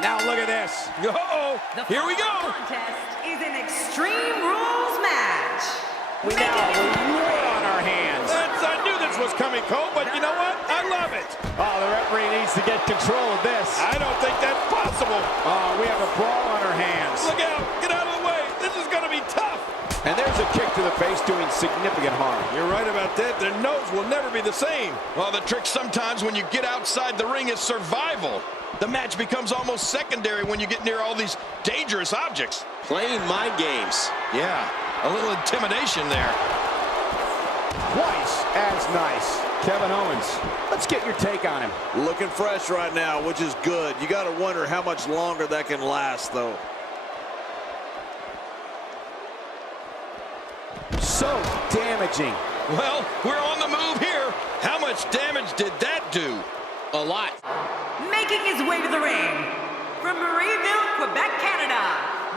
Now look at this. Uh-oh, here we go. The contest is an Extreme Rules match. We now have a war on our hands. I knew this was coming, Cole, but you know what? I love it. Oh, the referee needs to get control of this. I don't think that's possible. Oh, we have a brawl on our hands. Look out. Get out of the way. This is going to be tough. And there's a kick to the face doing significant harm. You're right about that. Their nose will never be the same. Well, the trick sometimes when you get outside the ring is survival. The match becomes almost secondary when you get near all these dangerous objects. Playing mind games. Yeah, a little intimidation there. Twice as nice. Kevin Owens, let's get your take on him. Looking fresh right now, which is good. You got to wonder how much longer that can last, though. So damaging. Well, we're on the move here. How much damage did that do? A lot. Making his way to the ring from Marieville, Quebec, Canada,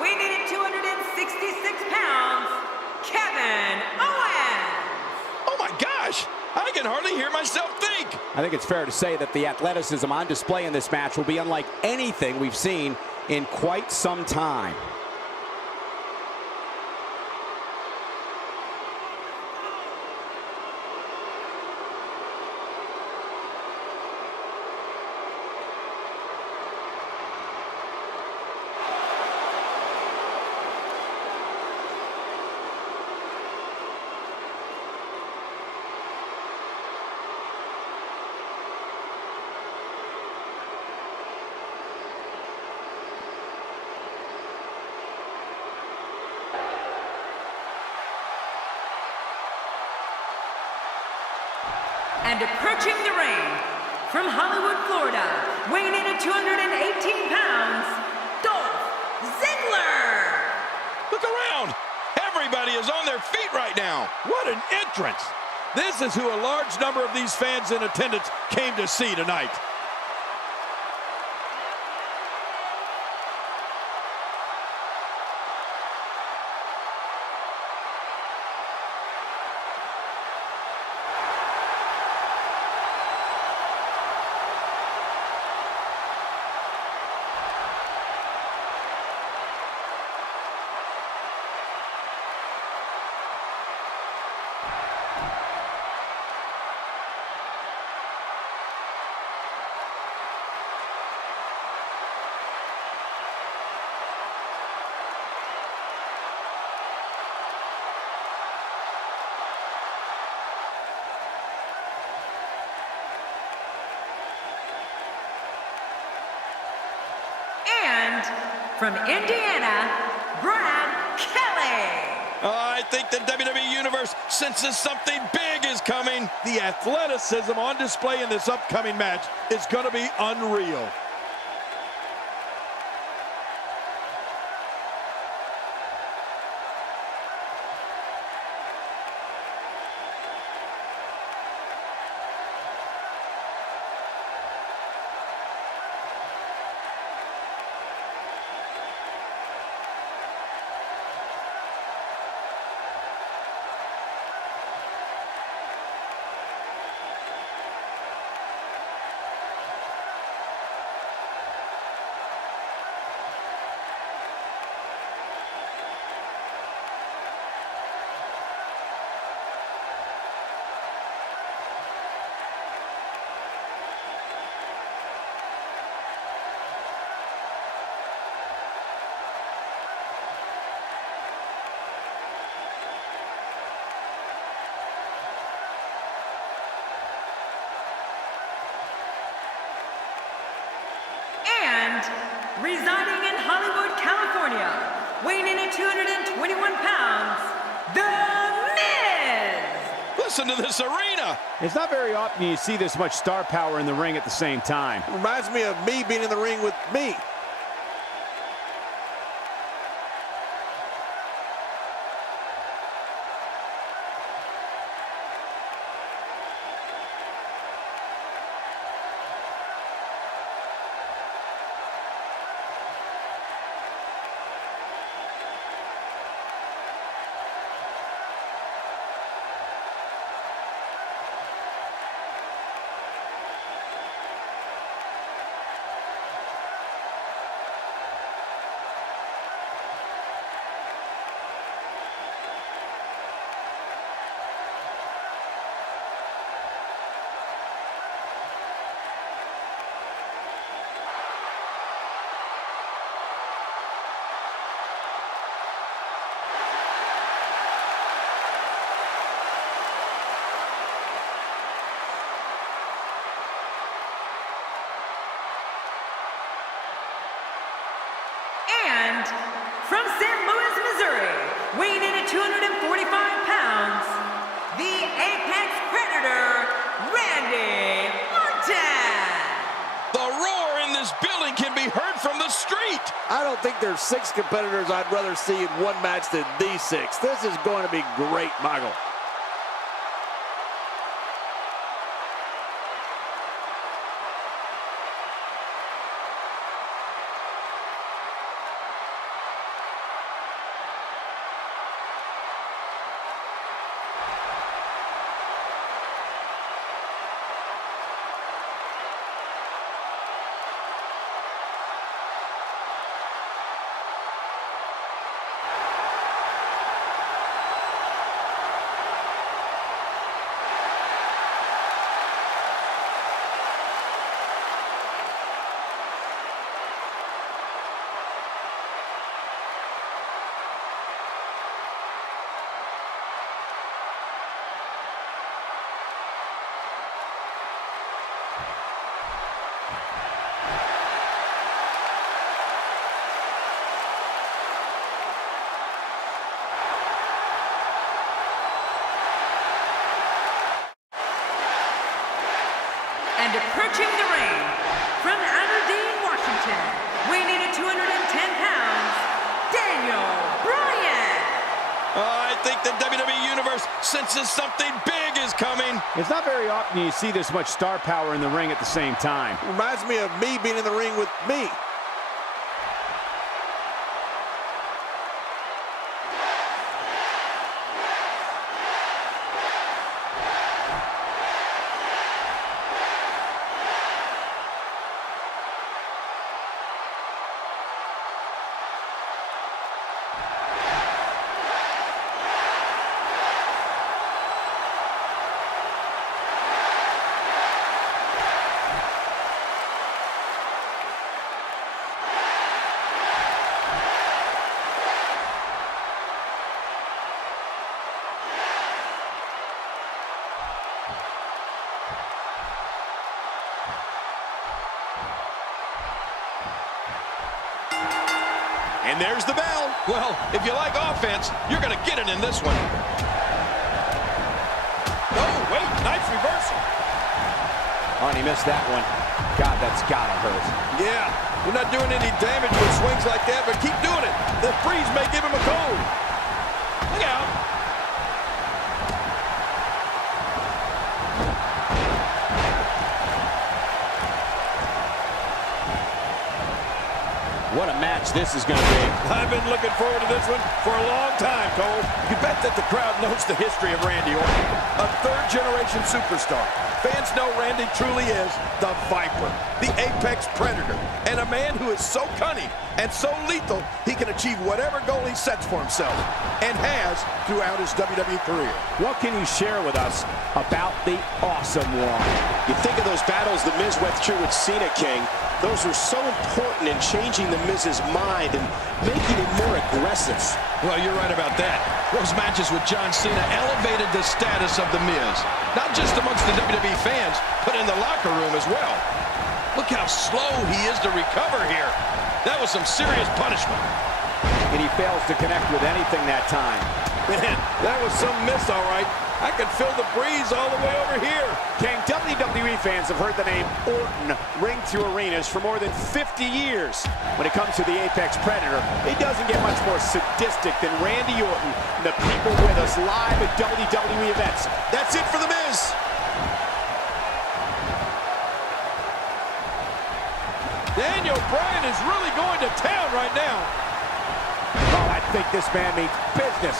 weighing in at 266 pounds, Kevin Owens. Oh my gosh, I can hardly hear myself think. I think it's fair to say that the athleticism on display in this match will be unlike anything we've seen in quite some time. And approaching the ring from Hollywood, Florida, weighing in at 218 pounds, Dolph Ziggler. Look around. Everybody is on their feet right now. What an entrance. This is who a large number of these fans in attendance came to see tonight. And from Indiana, Brad Kelly. I think the WWE Universe senses something big is coming. The athleticism on display in this upcoming match is going to be unreal. And residing in Hollywood, California, weighing in at 221 pounds, The Miz. Listen to this arena. It's not very often you see this much star power in the ring at the same time. Reminds me of me being in the ring with me. from St. Louis, Missouri, weighing in at 245 pounds, the Apex Predator, Randy Orton. The roar in this building can be heard from the street. I don't think there's 6 competitors I'd rather see in one match than these 6. This is going to be great, Michael. And approaching the ring, from Aberdeen, Washington, weighing in at 210 pounds, Daniel Bryan. I think the WWE Universe senses something big is coming. It's not very often you see this much star power in the ring at the same time. Reminds me of me being in the ring with me. And there's the bell. Well, if you like offense, you're going to get it in this one. Oh, wait, nice reversal. Oh, and he missed that one. God, that's gotta hurt. Yeah, you're not doing any damage with swings like that, but keep doing it. The freeze may give him a cold. Look out. What a match this is going to be. I've been looking forward to this one for a long time, Cole. You bet that the crowd knows the history of Randy Orton, a third-generation superstar. Fans know Randy truly is the Viper, the Apex Predator, and a man who is so cunning and so lethal, he can achieve whatever goal he sets for himself, and has throughout his WWE career. What can you share with us about the awesome one? You think of those battles the Miz went through with Cena, King. Those were so important in changing the Miz's mind and making him more aggressive. Well, you're right about that. Those matches with John Cena elevated the status of the Miz, not just amongst the WWE fans, but in the locker room as well. Look how slow he is to recover here. That was some serious punishment. And he fails to connect with anything that time. Man, that was some miss, all right. I can feel the breeze all the way over here. King, WWE fans have heard the name Orton ring through arenas for more than 50 years. When it comes to the Apex Predator, he doesn't get much more sadistic than Randy Orton and the people with us live at WWE events. That's it for the Miz. Daniel Bryan is really going to town right now. Oh, I think this man means business.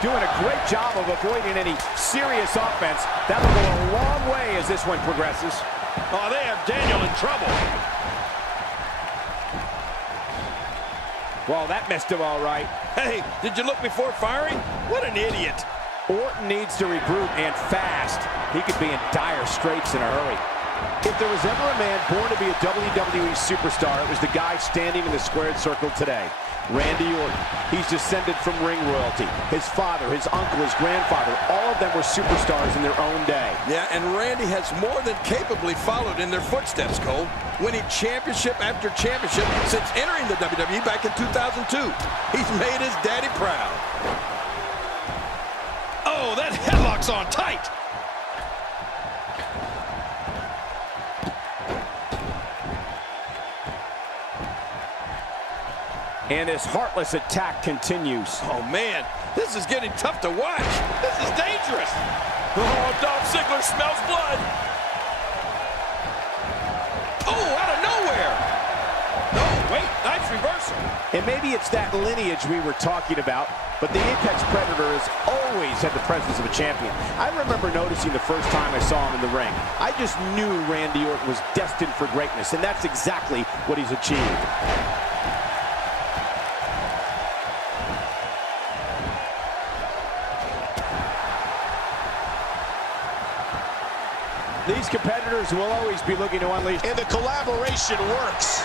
Doing a great job of avoiding any serious offense. That'll go a long way as this one progresses. Oh, they have Daniel in trouble. Well, that missed him all right. Hey, did you look before firing? What an idiot. Orton needs to regroup, and fast. He could be in dire straits in a hurry. If there was ever a man born to be a WWE superstar, it was the guy standing in the squared circle today. Randy Orton. He's descended from ring royalty. His father, his uncle, his grandfather, all of them were superstars in their own day. Yeah, and Randy has more than capably followed in their footsteps, Cole. Winning championship after championship since entering the WWE back in 2002. He's made his daddy proud. Oh, that headlock's on tight. And his heartless attack continues. Oh, man, this is getting tough to watch. This is dangerous. Oh, Dolph Ziggler smells blood. Oh, out of nowhere. Oh, wait, nice reversal. And maybe it's that lineage we were talking about, but the Apex Predator has always had the presence of a champion. I remember noticing the first time I saw him in the ring. I just knew Randy Orton was destined for greatness, and that's exactly what he's achieved. These competitors will always be looking to unleash. And the collaboration works.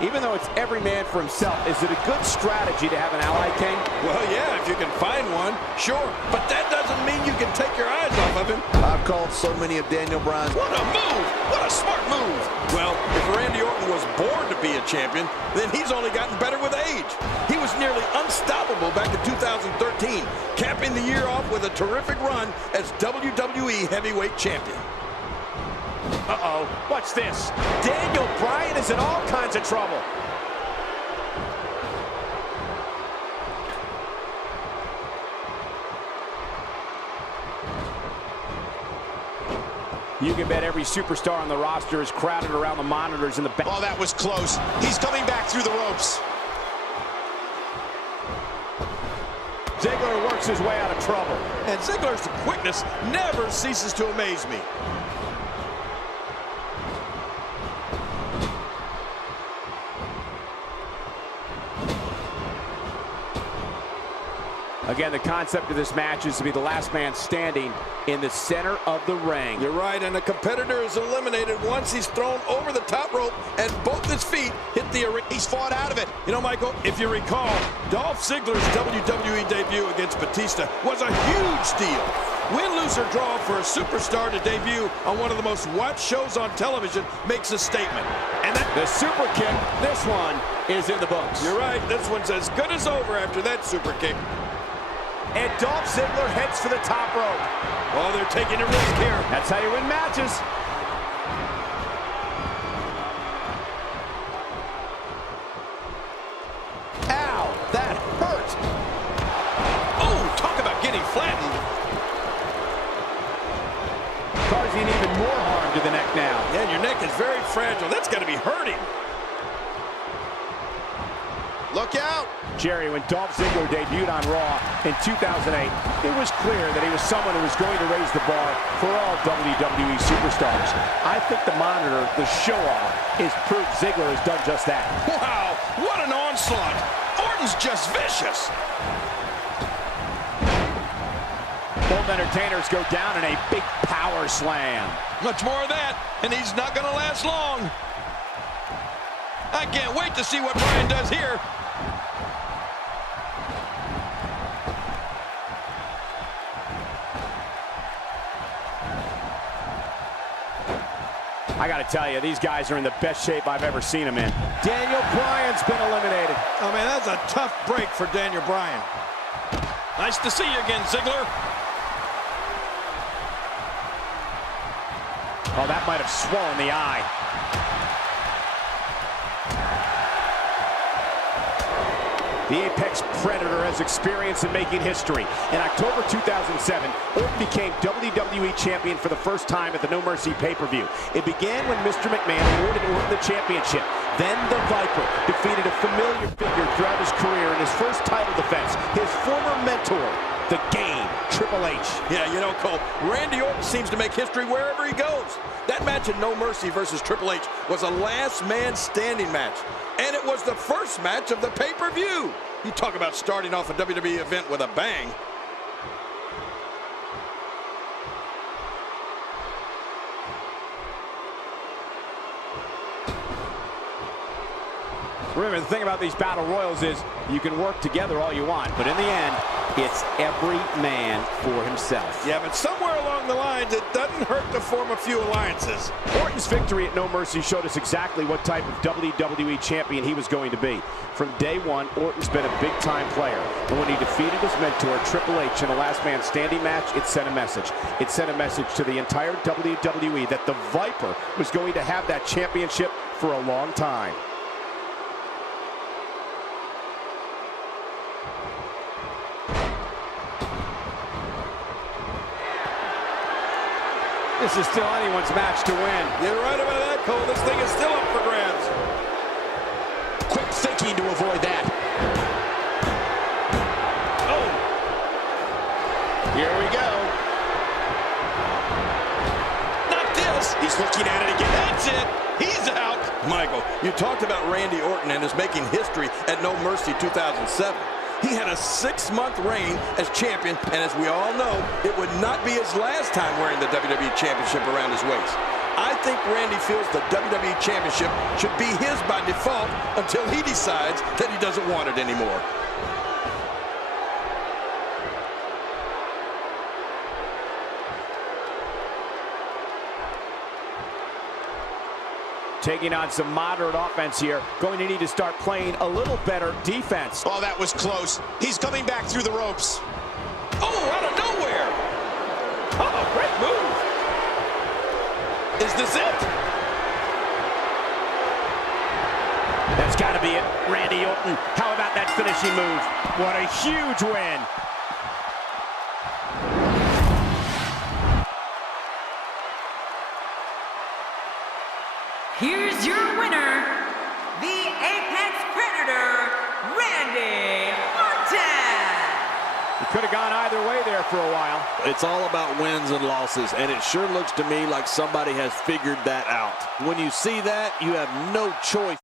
Even though it's every man for himself, is it a good strategy to have an ally, King? Well, yeah, if you can find one, sure. But that doesn't mean you can take your eyes off of him. I've called so many of Daniel Bryan's. What a move! What a smart move! Well, if Randy Orton was born to be a champion, then he's only gotten better with age. He was nearly unstoppable back in 2013, capping the year off with a terrific run as WWE Heavyweight Champion. Uh-oh, watch this. Daniel Bryan is in all kinds of trouble. You can bet every superstar on the roster is crowded around the monitors in the back. Oh, that was close. He's coming back through the ropes. Ziggler works his way out of trouble. And Ziggler's quickness never ceases to amaze me. Again, the concept of this match is to be the last man standing in the center of the ring. You're right, and a competitor is eliminated once he's thrown over the top rope and both his feet hit the arena. He's fought out of it. You know, Michael, if you recall, Dolph Ziggler's WWE debut against Batista was a huge deal. Win, lose, or draw for a superstar to debut on one of the most watched shows on television makes a statement. And that the super kick, this one is in the books. You're right, this one's as good as over after that super kick. And Dolph Ziggler heads for the top rope. Oh, they're taking a risk here. That's how you win matches. Ow, that hurt. Oh, talk about getting flattened. Causing even more harm to the neck now. Yeah, and your neck is very fragile. That's got to be hurting. Look out. Jerry, when Dolph Ziggler debuted on Raw in 2008, it was clear that he was someone who was going to raise the bar for all WWE superstars. I think the monitor, the show-off, is proof Ziggler has done just that. Wow, what an onslaught. Orton's just vicious. Both entertainers go down in a big power slam. Much more of that, and he's not going to last long. I can't wait to see what Bryan does here. I got to tell you, these guys are in the best shape I've ever seen them in. Daniel Bryan's been eliminated. Oh, man, that's a tough break for Daniel Bryan. Nice to see you again, Ziggler. Oh, that might have swollen the eye. The Apex Predator has experience in making history. In October 2007, Orton became WWE Champion for the first time at the No Mercy pay-per-view. It began when Mr. McMahon awarded Orton the championship. Then the Viper defeated a familiar figure throughout his career in his first title defense, his former mentor, the Game Triple H. Yeah, you know, Cole, Randy Orton seems to make history wherever he goes. That match at No Mercy versus Triple H was a last man standing match. And it was the first match of the pay-per-view. You talk about starting off a WWE event with a bang. Remember, the thing about these battle royals is you can work together all you want, but in the end, it's every man for himself. Yeah, but somewhere along the lines, it doesn't hurt to form a few alliances. Orton's victory at No Mercy showed us exactly what type of WWE champion he was going to be. From day one, Orton's been a big-time player. And when he defeated his mentor, Triple H, in a last man standing match, it sent a message. It sent a message to the entire WWE that the Viper was going to have that championship for a long time. This is still anyone's match to win. You're right about that, Cole. This thing is still up for grabs. Quick thinking to avoid that. Oh! Here we go. Not this. He's looking at it again. That's it. He's out. Michael, you talked about Randy Orton and his making history at No Mercy 2007. He had a 6-month reign as champion, and as we all know, it would not be his last time wearing the WWE Championship around his waist. I think Randy feels the WWE Championship should be his by default until he decides that he doesn't want it anymore. Taking on some moderate offense here. Going to need to start playing a little better defense. Oh, that was close. He's coming back through the ropes. Oh, out of nowhere! Oh, great move! Is this it? That's got to be it. Randy Orton. How about that finishing move? What a huge win. Here's your winner, the Apex Predator, Randy Orton. It could have gone either way there for a while. It's all about wins and losses, and it sure looks to me like somebody has figured that out. When you see that, you have no choice.